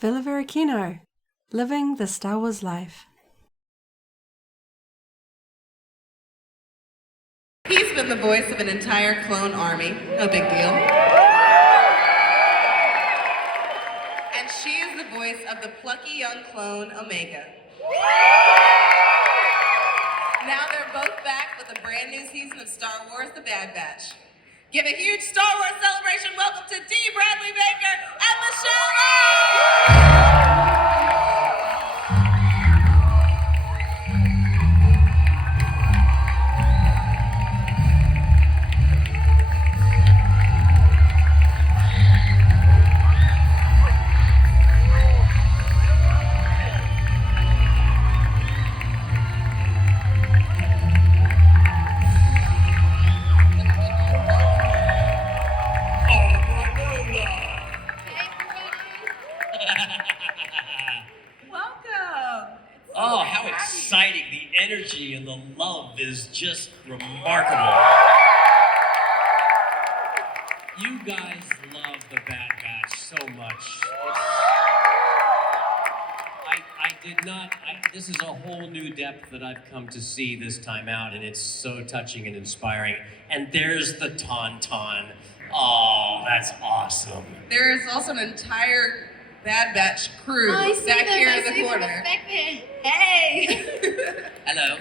Villavericino, living the Star Wars life. He's been the voice of an entire clone army, no big deal. And she is the voice of the plucky young clone, Omega. Now they're both back with a brand new season of Star Wars: The Bad Batch. Give a huge Star Wars celebration welcome to D. Bradley Baker and Michelle O! Oh, how exciting. The energy and the love is just remarkable. You guys love the Bad Batch so much. This is a whole new depth that I've come to see this time out, and it's so touching and inspiring. And there's the Tauntaun. Oh, that's awesome. There is also an entire Bad Batch crew back here in the corner. Hey! Hello.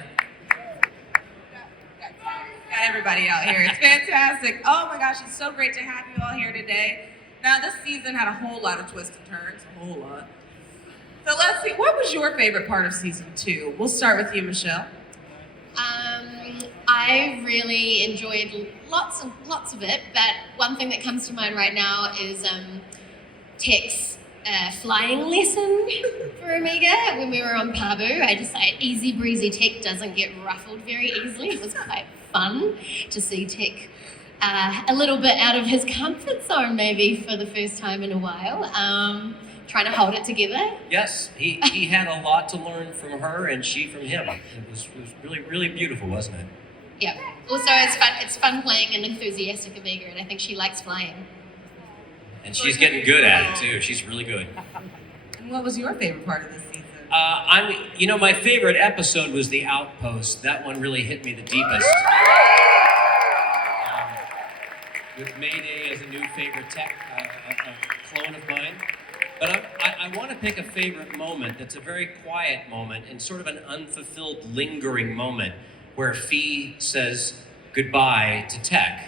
Got everybody out here. It's fantastic. Oh my gosh, it's so great to have you all here today. Now, this season had a whole lot of twists and turns, a whole lot. So let's see, what was your favorite part of season 2? We'll start with you, Michelle. I really enjoyed lots of it, but one thing that comes to mind right now is Tech's flying lesson for Omega when we were on Pabu. I just like easy breezy Tech doesn't get ruffled very easily. It was quite fun to see Tech a little bit out of his comfort zone maybe for the first time in a while. Trying to hold it together. Yes, he had a lot to learn from her and she from him. It was really, really beautiful, wasn't it? Yeah. Also, it's fun playing an enthusiastic Omega, and I think she likes flying. And she's getting good at it too. She's really good. And what was your favorite part of this season? My favorite episode was the Outpost. That one really hit me the deepest. With Mayday as a new favorite tech, a clone of mine. But I want to pick a favorite moment that's a very quiet moment and sort of an unfulfilled, lingering moment where Fee says goodbye to Tech.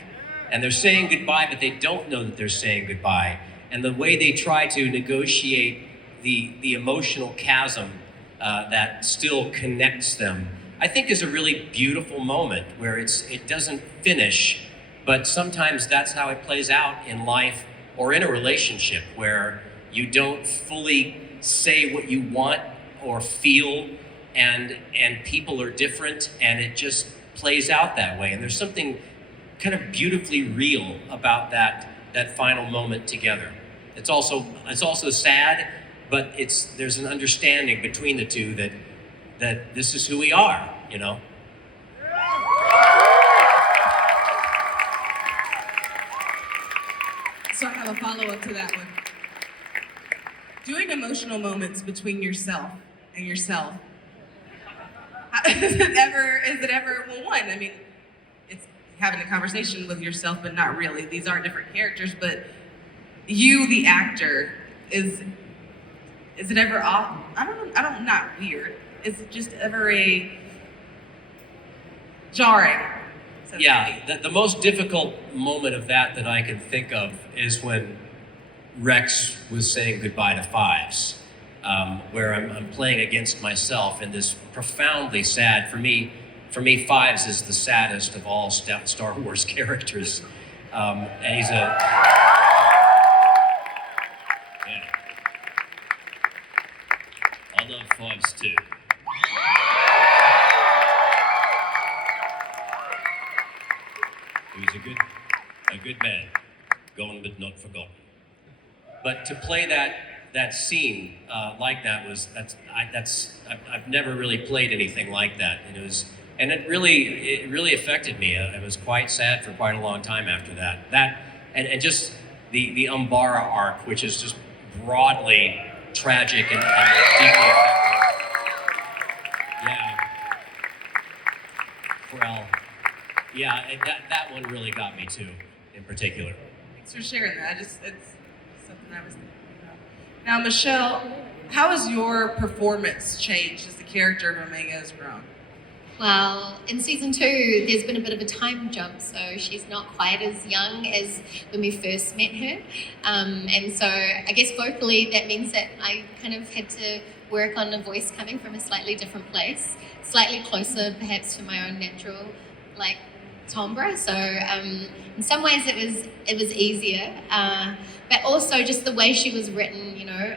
And they're saying goodbye, but they don't know that they're saying goodbye. And the way they try to negotiate the emotional chasm that still connects them, I think is a really beautiful moment where it doesn't finish, but sometimes that's how it plays out in life or in a relationship where you don't fully say what you want or feel, and people are different, and it just plays out that way. And there's something kind of beautifully real about that final moment together. It's also sad, but there's an understanding between the two that this is who we are, you know? So I have a follow-up to that one. Doing emotional moments between yourself and yourself. Is it ever one? I mean, it's having a conversation with yourself, but not really. These are different characters, but you, the actor, is it ever off? Not weird. Is it just ever a jarring? Yeah, the most difficult moment of that I can think of is when Rex was saying goodbye to Fives, where I'm playing against myself in this profoundly sad, for me, Fives is the saddest of all Star Wars characters. And he's yeah. I love Fives too. He was a good man, gone but not forgotten. But to play that scene like that I've never really played anything like that, and it really affected me. It was quite sad for quite a long time after that. And just the Umbara arc, which is just broadly tragic and deeply affecting. Yeah. Well, yeah, that one really got me too, in particular. Thanks for sharing that. It's something I was thinking about. Now, Michelle, how has your performance changed as the character of Omega has grown? Well, in season 2, there's been a bit of a time jump, so she's not quite as young as when we first met her. And so I guess vocally that means that I kind of had to work on a voice coming from a slightly different place, slightly closer perhaps to my own natural, like, timbre. So in some ways it was easier, but also just the way she was written, you know.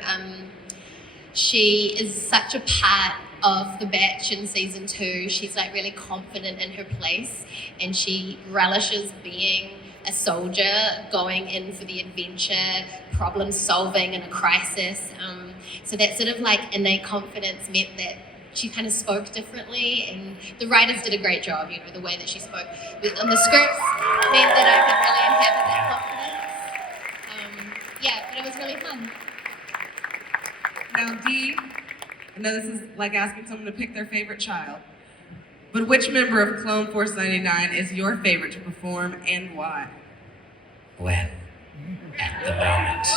She is such a part of the batch in season 2. She's like really confident in her place, and she relishes being a soldier, going in for the adventure, problem solving in a crisis. So that sort of like innate confidence meant that she kind of spoke differently, and the writers did a great job, you know, the way that she spoke on the scripts meant that I could really inhabit that confidence. Yeah, but it was really fun. Now, Dee, I know this is like asking someone to pick their favorite child, but which member of Clone Force 99 is your favorite to perform and why? Well, at the moment.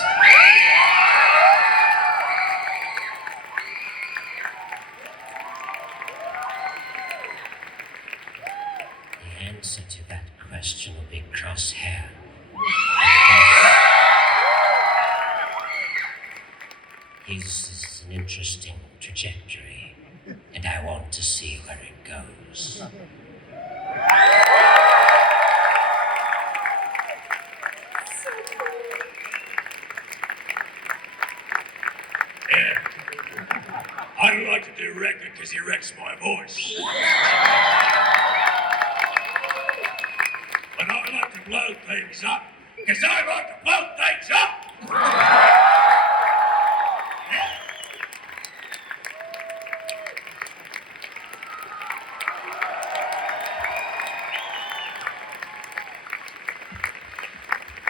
The answer to that question will be Crosshair. He's an interesting trajectory, and I want to see where it goes. Yeah. I don't like to do record because he wrecks my voice. But I like to blow things up because I like to blow things up.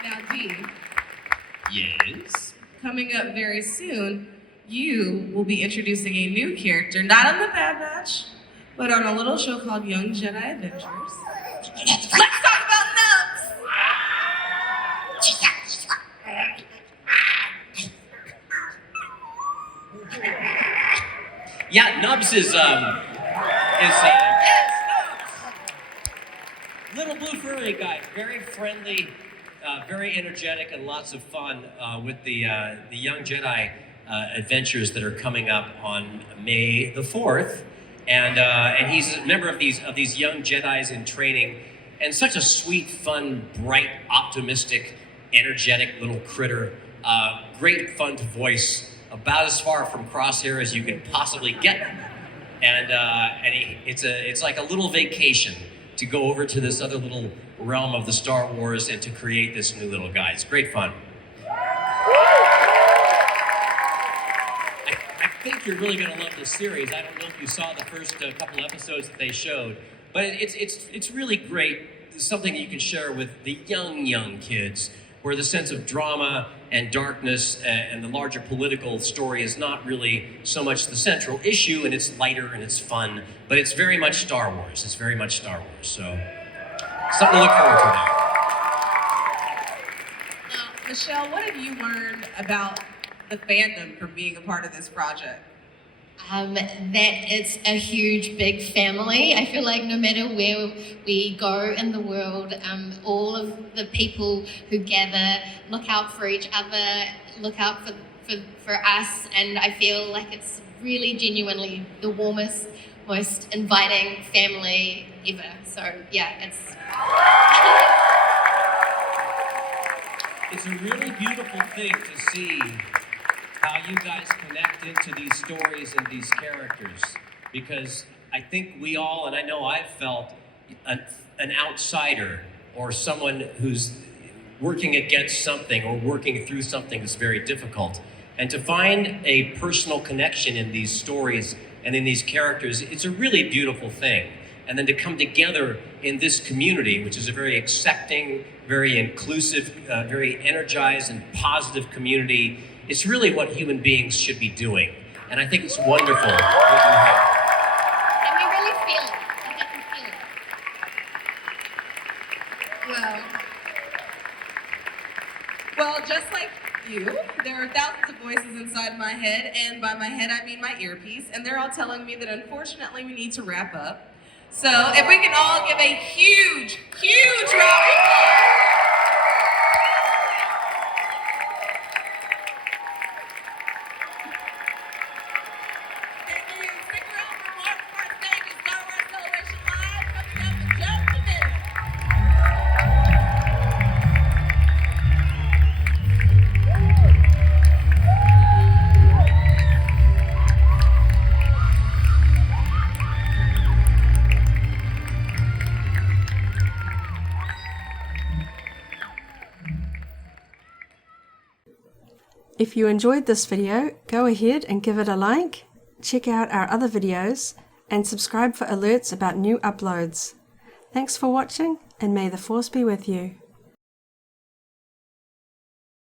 Now, Dee, Yes? coming up very soon, you will be introducing a new character, not on the Bad Batch, but on a little show called Young Jedi Adventures. Let's talk about Nubs! Yeah, Nubs is little blue furry guy, very friendly, very energetic, and lots of fun with the Young Jedi adventures that are coming up on May the 4th, and he's a member of these young Jedis in training, and such a sweet, fun, bright, optimistic, energetic little critter. Great fun to voice, about as far from Crosshair as you can possibly get, and it's like a little vacation to go over to this other little realm of the Star Wars and to create this new little guy. It's great fun. I think you're really going to love this series. I don't know if you saw the first couple episodes that they showed, but it's really great. It's something you can share with the young kids, where the sense of drama and darkness and the larger political story is not really so much the central issue, and it's lighter and it's fun, but it's very much Star Wars. It's very much Star Wars, so something to look forward to there. Now, Michelle, what have you learned about the fandom from being a part of this project? That it's a huge, big family. I feel like no matter where we go in the world, all of the people who gather look out for each other, look out for us, and I feel like it's really genuinely the warmest, most inviting family ever. So yeah, It's a really beautiful thing to see how you guys connect into these stories and these characters, because I think we all, and I know I've felt, an outsider or someone who's working against something or working through something that's very difficult. And to find a personal connection in these stories and in these characters, it's a really beautiful thing. And then to come together in this community, which is a very accepting, very inclusive, very energized and positive community, It's really what human beings should be doing. And I think it's wonderful what you have. And we really feel it. Like I can feel it. Well, just like you, there are thousands of voices inside my head, and by my head I mean my earpiece, and they're all telling me that unfortunately we need to wrap up. So if we can all give a huge, huge round of applause. Thank you. Stick around for more from our stage at Star Wars Celebration Live coming up in just a minute. If you enjoyed this video, go ahead and give it a like, check out our other videos, and subscribe for alerts about new uploads. Thanks for watching, and may the Force be with you.